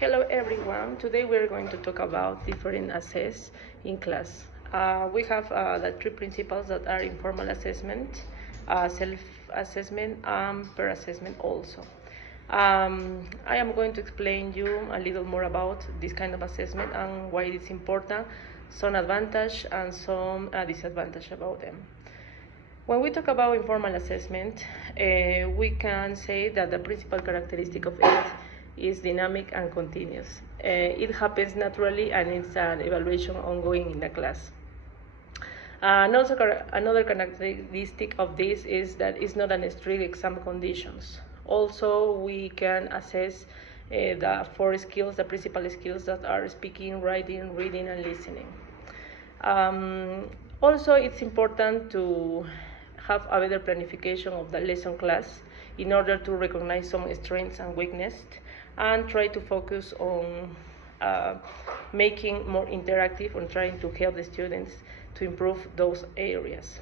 Hello everyone. Today we're going to talk about different assess in class. We have the three principles that are informal assessment, self-assessment, and peer assessment also. I am going to explain you a little more about this kind of assessment and why it's important, some advantage and some disadvantage about them. When we talk about informal assessment, we can say that the principal characteristic of it is dynamic and continuous. It happens naturally and it's an evaluation ongoing in the class. And also another characteristic of this is that it's not an strict exam conditions. Also, we can assess the four skills, the principal skills that are speaking, writing, reading, and listening. Also, it's important to have a better planification of the lesson class in order to recognize some strengths and weaknesses and try to focus on making more interactive and trying to help the students to improve those areas.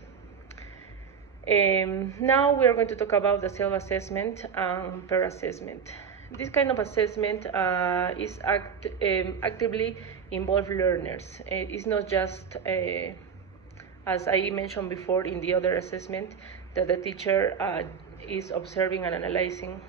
Now we are going to talk about the self-assessment and peer assessment. This kind of assessment is actively involve learners. It's not just as I mentioned before in the other assessment, that the teacher is observing and analyzing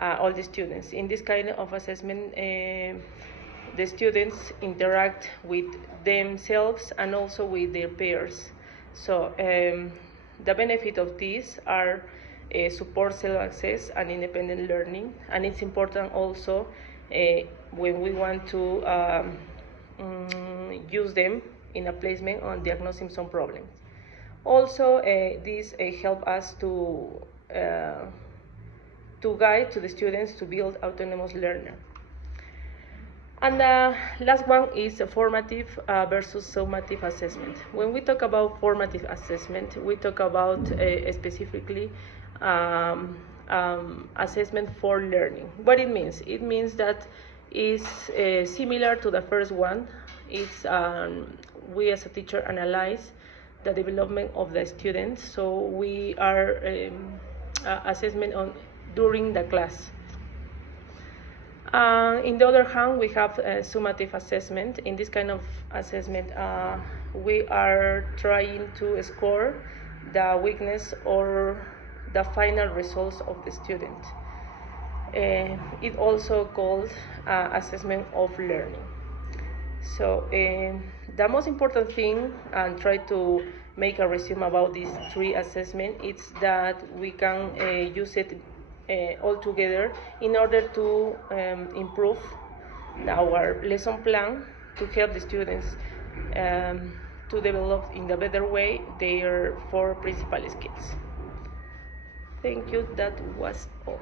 all the students. In this kind of assessment, the students interact with themselves and also with their peers. So the benefit of these are support self-access and independent learning, and it's important also when we want to use them in a placement on diagnosing some problems. Also, this help us to guide to the students to build autonomous learner. And the last one is a formative versus summative assessment. When we talk about formative assessment, we talk about specifically assessment for learning. What it means? It means that is similar to the first one. It's we as a teacher analyze the development of the students, so we are assessment on during the class. In the other hand, we have summative assessment. In this kind of assessment, we are trying to score the weakness or the final results of the student. It also called assessment of learning. So the most important thing, and try to make a resume about these three assessments, is that we can use it all together in order to improve our lesson plan to help the students to develop in a better way their four principal skills. Thank you, that was all.